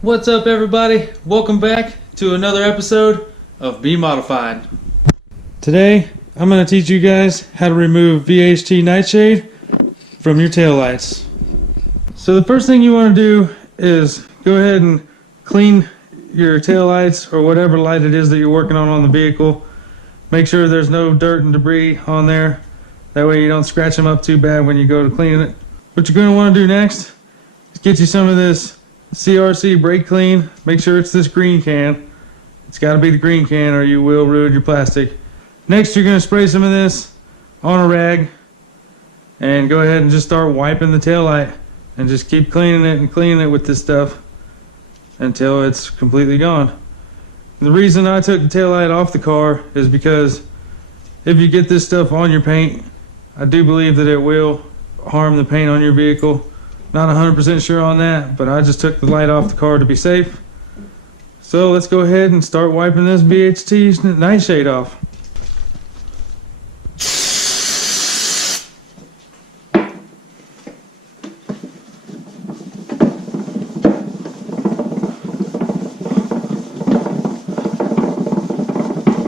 What's up, everybody? Welcome back to another episode of Be Modified. Today I'm going to teach you guys how to remove VHT nightshade from your taillights. So the first thing you want to do is go ahead and clean your taillights or whatever light it is that you're working on the vehicle. Make sure there's no dirt and debris on there. That way you don't scratch them up too bad when you go to clean it. What you're going to want to do next is get you some of this CRC brake clean. Make sure it's this green can. It's got to be the green can or you will ruin your plastic. Next, you're going to spray some of this on a rag and go ahead and just start wiping the taillight and just keep cleaning it with this stuff until it's completely gone. The reason I took the taillight off the car is because if you get this stuff on your paint, I do believe that it will harm the paint on your vehicle. Not 100% sure on that, but I just took the light off the car to be safe. So let's go ahead and start wiping this VHT nightshade off.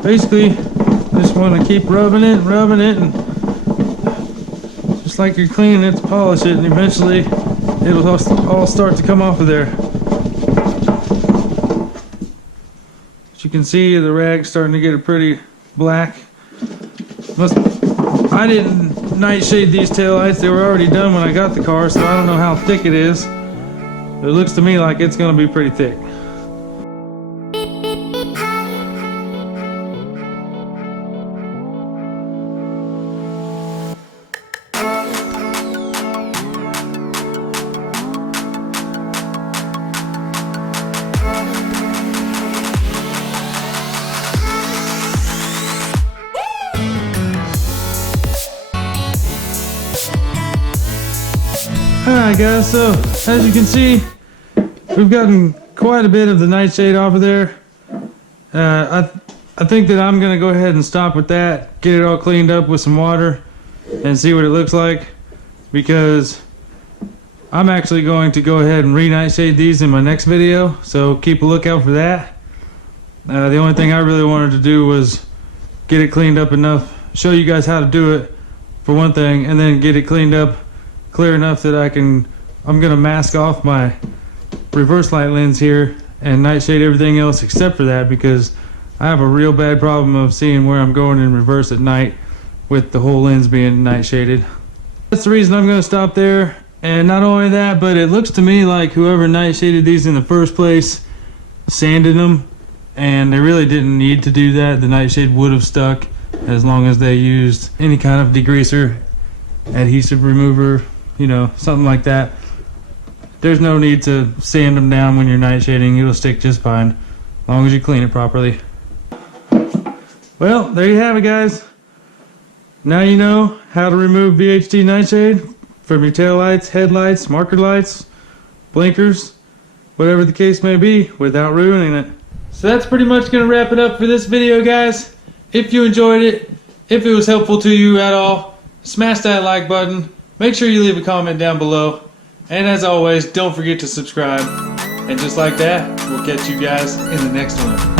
Basically, just want to keep rubbing it, and just like you're cleaning it to polish it, and eventually it'll all start to come off of there. As you can see, the rag's starting to get a pretty black. I didn't nightshade these taillights. They were already done when I got the car, so I don't know how thick it is. It looks to me like it's going to be pretty thick. Alright guys, so as you can see, we've gotten quite a bit of the nightshade off of there. I think that I'm going to go ahead and stop with that, get it all cleaned up with some water and see what it looks like, because I'm actually going to go ahead and re-nightshade these in my next video, so keep a lookout for that. The only thing I really wanted to do was get it cleaned up enough, show you guys how to do it for one thing, and then get it cleaned up clear enough that I'm gonna mask off my reverse light lens here and nightshade everything else except for that, because I have a real bad problem of seeing where I'm going in reverse at night with the whole lens being nightshaded. That's the reason I'm gonna stop there. And not only that, but it looks to me like whoever nightshaded these in the first place sanded them, and they really didn't need to do that. The nightshade would have stuck as long as they used any kind of degreaser, adhesive remover, you know, something like that. There's no need to sand them down when you're nightshading. It'll stick just fine as long as you clean it properly. Well, there you have it, guys. Now you know how to remove VHT nightshade from your taillights, headlights, marker lights, blinkers, whatever the case may be, without ruining it. So that's pretty much going to wrap it up for this video, guys. If you enjoyed it, if it was helpful to you at all, smash that like button. Make sure you leave a comment down below. And as always, don't forget to subscribe. And just like that, we'll catch you guys in the next one.